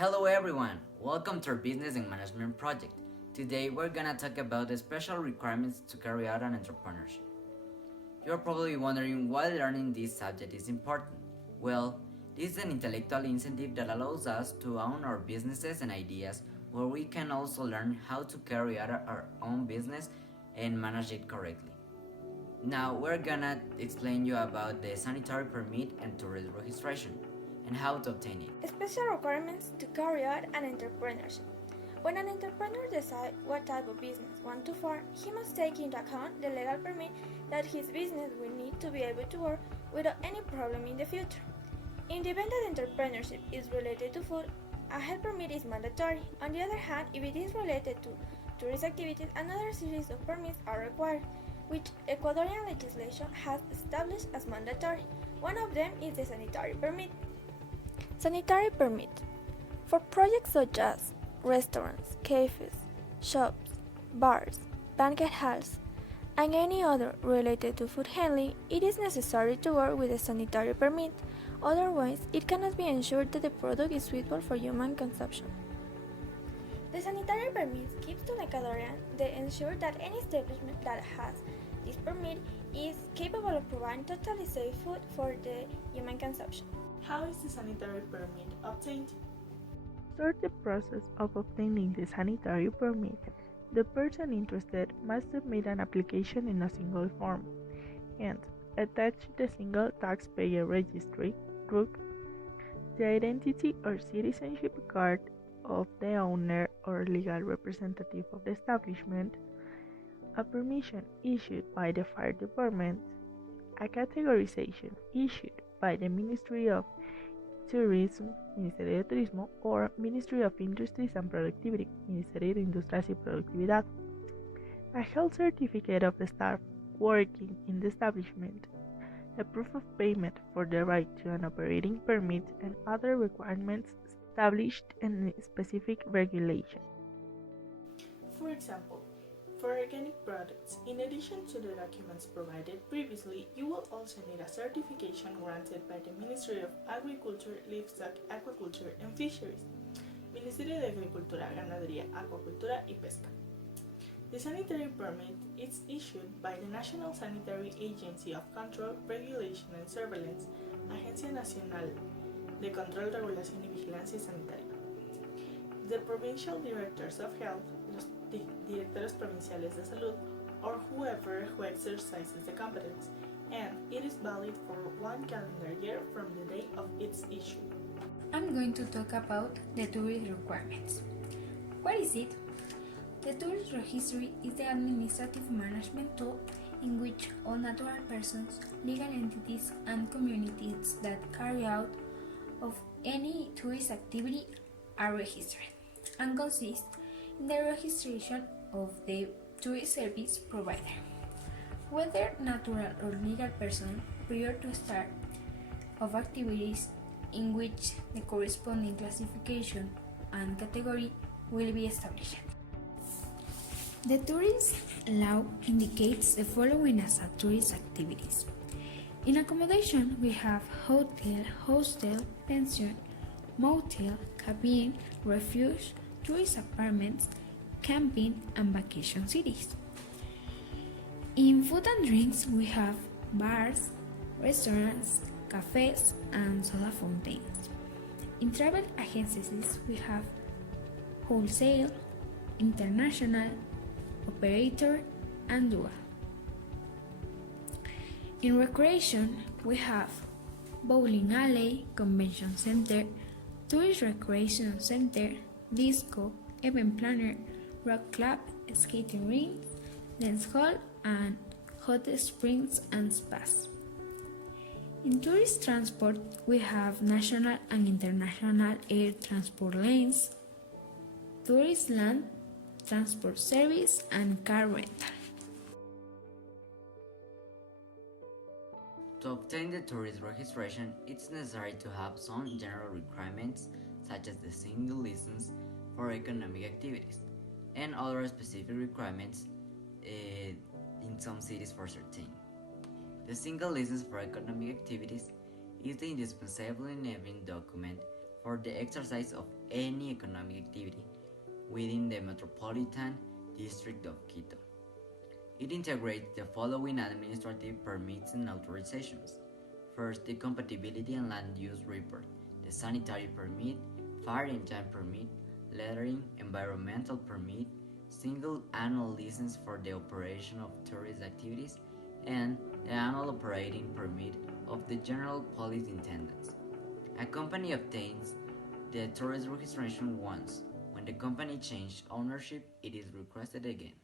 Hello everyone, welcome to our Business and Management project. Today we're gonna talk about the special requirements to carry out an entrepreneurship. You're probably wondering why learning this subject is important. Well, this is an intellectual incentive that allows us to own our businesses and ideas, where we can also learn how to carry out our own business and manage it correctly. Now we're gonna explain you about the sanitary permit and tourist registration and how to obtain it. Special requirements to carry out an entrepreneurship. When an entrepreneur decides what type of business wants to form, he must take into account the legal permit that his business will need to be able to work without any problem in the future. In the event that entrepreneurship is related to food, a health permit is mandatory. On the other hand, if it is related to tourist activities, another series of permits are required, which Ecuadorian legislation has established as mandatory. One of them is the sanitary permit. Sanitary permit. For projects such as restaurants, cafes, shops, bars, banquet halls, and any other related to food handling, it is necessary to work with a sanitary permit. Otherwise, it cannot be ensured that the product is suitable for human consumption. The sanitary permit gives to the Ecuadorian the ensure that any establishment that has this permit is capable of providing totally safe food for the human consumption. How is the sanitary permit obtained? Start the process of obtaining the sanitary permit. The person interested must submit an application in a single form and attach the single taxpayer registry book, the identity or citizenship card of the owner or legal representative of the establishment, a permission issued by the fire department, a categorization issued by the Ministry of Tourism, Ministerio de Turismo, or Ministry of Industries and Productivity, Ministerio de Industrias y Productividad, a health certificate of the staff working in the establishment, a proof of payment for the right to an operating permit, and other requirements established in specific regulation. For example, for organic products, in addition to the documents provided previously, you will also need a certification granted by the Ministry of Agriculture, Livestock, Aquaculture and Fisheries, Ministerio de Agricultura, Ganadería, Acuacultura y Pesca. The sanitary permit is issued by the National Sanitary Agency of Control, Regulation and Surveillance, Agencia Nacional de Control, Regulación y Vigilancia Sanitaria. The provincial directors of health, los directores provinciales de salud, or whoever who exercises the competence, and it is valid for 1 calendar year from the date of its issue. I'm going to talk about the tourist requirements. What is it? The tourist registry is the administrative management tool in which all natural persons, legal entities, and communities that carry out of any tourist activity are registered and consist in the registration of the tourist service provider. Whether natural or legal person, prior to start of activities in which the corresponding classification and category will be established. The tourist law indicates the following as a tourist activities. In accommodation, we have hotel, hostel, pension, motel, cabin, refuge, tourist apartments, camping, and vacation cities. In food and drinks, we have bars, restaurants, cafes, and soda fountains. In travel agencies, we have wholesale, international, operator, and dual. In recreation, we have bowling alley, convention center, tourist recreation center, disco, event planner, rock club, skating rink, dance hall, and hot springs and spas. In tourist transport, we have national and international air transport lanes, tourist land transport service, and car rental. To obtain the tourist registration, it's necessary to have some general requirements such as the single license for economic activities and other specific requirements in some cities for certain. The single license for economic activities is the indispensable enabling document for the exercise of any economic activity within the Metropolitan District of Quito. It integrates the following administrative permits and authorizations. First, the compatibility and land use report, the sanitary permit, fire and time permit, lettering, environmental permit, single annual license for the operation of tourist activities, and the annual operating permit of the general police intendants. A company obtains the tourist registration once. When the company changes ownership, it is requested again.